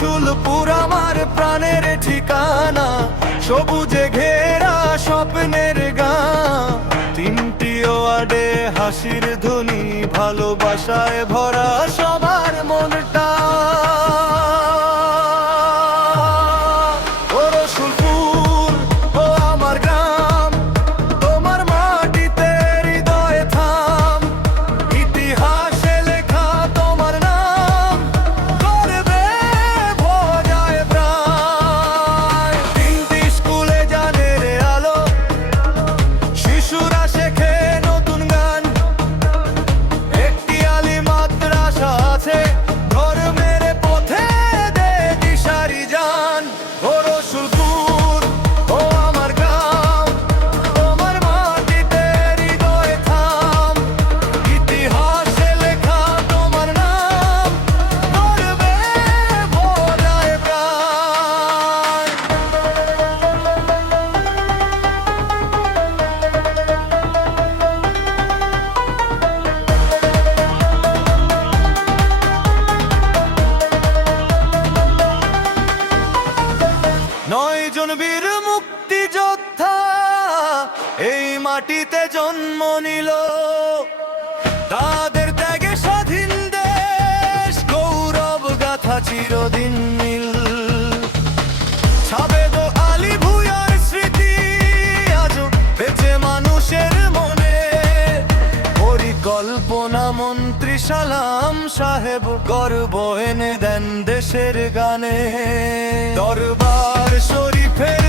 রসুলপুর আমার প্রাণের ঠিকানা, সবুজে ঘেরা স্বপ্নের গাঁ। তিনটি ওয়ার্ডে হাসির ধ্বনি, ভালোবাসায় ভরা সবার মনটা। ও রসুলপুর, ও আমার গ্রাম, তোমার মাটিতে হৃদয়ে থাম। ইতিহাসে লেখা তোমার নাম, গর্বে ভরায় প্রাণ। তিনটি স্কুলে জানের আলো, শিশুরা শেখে নতুন গান। একটি আলি মাদ্রাসা আছে, ধর্মের পথে দে দিশারি জান। ও রসুলপুর, ও আমার গ্রাম, তোমার মাটিতে হৃদয়ে থাম। ইতিহাসে লেখা তোমার নাম, গর্বে ভরায় প্রাণ। নয় জন বীর মুক্তিযোদ্ধা এই মাটিতে জন্ম নিল, তাদের ত্যাগে স্বাধীন দেশ, গৌরব গাথা চিরদিন নীল। সাবেদ আলী ভূঁইয়ার স্মৃতি আজও বেঁচে মানুষের মনে। পরিকল্পনা মন্ত্রী সালাম সাহেব গর্ব এনে দেন দেশের গানে। দরবার শরীফের